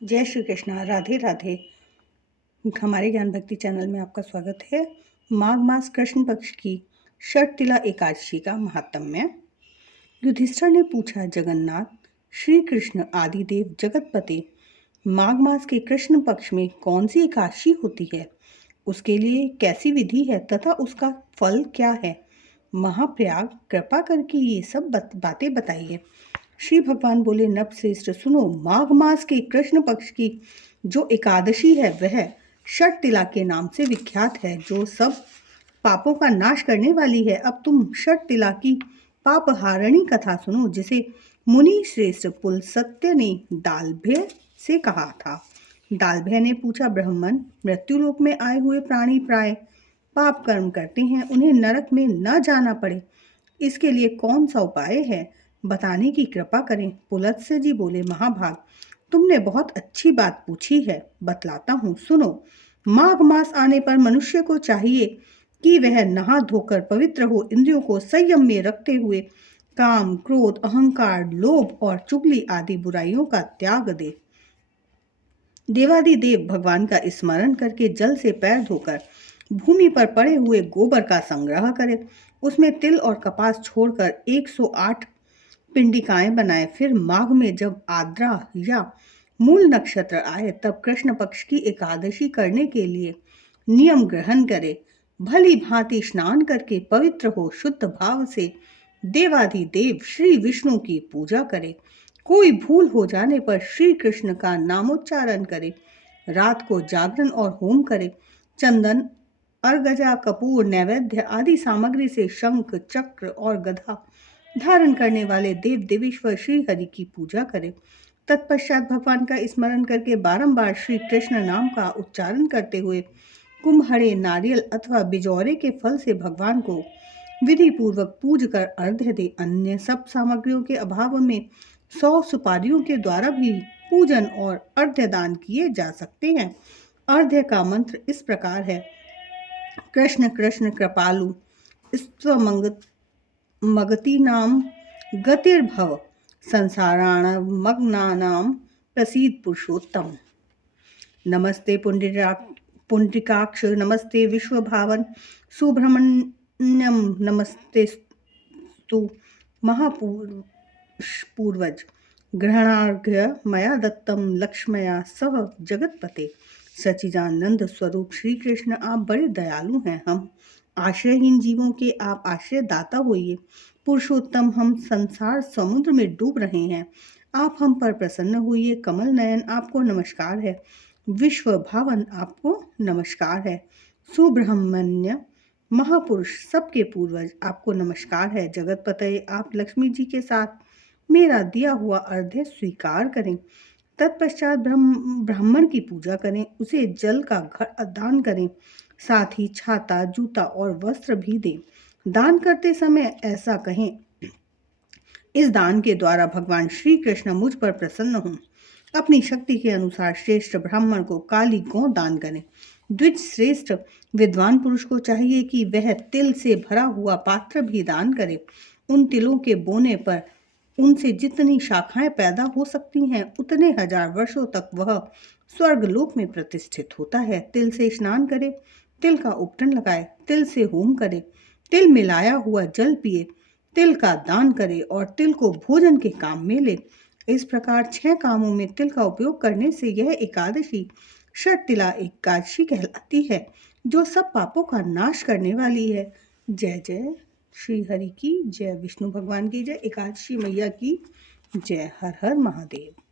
जय श्री कृष्णा, राधे राधे। हमारे ज्ञान भक्ति चैनल में आपका स्वागत है। माघ मास कृष्ण पक्ष की षटतिला एकादशी का महात्म्य। युधिष्ठिर ने पूछा, जगन्नाथ, श्री कृष्ण आदिदेव जगतपति, माघ मास के कृष्ण पक्ष में कौन सी एकादशी होती है? उसके लिए कैसी विधि है तथा उसका फल क्या है? महाप्रयाग, कृपा करके ये सब बातें बताइए। श्री भगवान बोले, नभ श्रेष्ठ सुनो, माघ मास के कृष्ण पक्ष की जो एकादशी है वह षटतिला के नाम से विख्यात है, जो सब पापों का नाश करने वाली है। अब तुम षटतिला की पापहारिणी कथा सुनो, जिसे मुनि श्रेष्ठ पुलस्त्य ने दालभ्य से कहा था। दालभ्य ने पूछा, ब्राह्मण, मृत्युलोक में आए हुए प्राणी प्राय पाप कर्म करते हैं, उन्हें नरक में न जाना पड़े, इसके लिए कौन सा उपाय है? बताने की कृपा करें। पुलत्स्य जी बोले, महाभाग, तुमने बहुत अच्छी बात पूछी है, बतलाता हूँ, सुनो। माघ मास आने पर मनुष्य को चाहिए कि वह नहा धोकर पवित्र हो, इंद्रियों को संयम में रखते हुए काम, क्रोध, अहंकार, लोभ और चुगली आदि बुराइयों का त्याग दे। देवादिदेव भगवान का स्मरण करके जल से पैर धोकर भूमि पर पड़े हुए गोबर का संग्रह करे, उसमें तिल और कपास छोड़कर 108 पिंडिकाएं बनाए। फिर माघ में जब आद्रा या मूल नक्षत्र आए तब कृष्ण पक्ष की एकादशी करने के लिए नियम ग्रहण करे। भली भांति स्नान करके पवित्र हो शुद्ध भाव से देवाधिदेव श्री विष्णु की पूजा करे। कोई भूल हो जाने पर श्री कृष्ण का नामोच्चारण करे। रात को जागरण और होम करे। चंदन, अर्गजा, कपूर, नैवेद्य आदि सामग्री से शंख, चक्र और गदा धारण करने वाले देव देवेश्वर श्री हरि की पूजा करें। तत्पश्चात भगवान का स्मरण करके बारंबार श्री कृष्ण नाम का उच्चारण करते हुए कुम्हड़े, नारियल अथवा बिजौरे के फल से भगवान को विधि पूर्वक पूज कर अर्घ्य दे। अन्य सब सामग्रियों के अभाव में 100 सुपारियों के द्वारा भी पूजन और अर्घ्य दान किए जा सकते हैं। अर्घ्य का मंत्र इस प्रकार है, कृष्ण कृष्ण कृपालु मगती नाम गतिर्भव संसाराण मग्नानां प्रसीद पुरुषोत्तम। नमस्ते पुंडरीकाक्ष, नमस्ते विश्वभावन सुब्रह्मण्यम, नमस्ते स्तु महापूर्वज, ग्रहणार्घ्य मया दत्तम लक्ष्मया सह जगतपते। सच्चिदानंद स्वरूप श्री कृष्ण, आप बड़े दयालु हैं। हम आश्रयहीन जीवों के आप आश्रय दाता होइए। पुरुषोत्तम, हम संसार समुद्र में डूब रहे हैं, आप हम पर प्रसन्न होइए। कमल नयन, आपको नमस्कार है। विश्व भावन, आपको नमस्कार है। सुब्रह्मण्य महापुरुष, सबके पूर्वज, आपको नमस्कार है। जगतपते, आप लक्ष्मी जी के साथ मेरा दिया हुआ अर्घ्य स्वीकार करें। तत्पश्चात ब्राह्मण की पूजा करें, उसे जल का घड़ा दान करें, साथ ही छाता, जूता और वस्त्र भी दें। दान करते समय ऐसा कहें, इस दान के द्वारा भगवान श्री कृष्ण मुझ पर प्रसन्न हों। अपनी शक्ति के अनुसार श्रेष्ठ ब्राह्मण को काली गौ दान करें। द्विज श्रेष्ठ विद्वान पुरुष को चाहिए कि वह तिल से भरा हुआ पात्र भी दान करे। उन तिलों के बोने पर उनसे जितनी शाखाएं पैदा हो सकती हैं, उतने हजार वर्षों तक वह स्वर्गलोक में प्रतिष्ठित होता है। तिल से स्नान करे, तिल का उपटन लगाए, तिल से होम करे, तिल मिलाया हुआ जल पिए, तिल का दान करे और तिल को भोजन के काम में ले। इस प्रकार 6 कामों में तिल का उपयोग करने से यह एकादशी षटतिला एकादशी कहलाती है, जो सब पापों का नाश करने वाली है। जय जय श्री हरि की जय, विष्णु भगवान की जय, एकादशी मैया की जय। हर हर महादेव।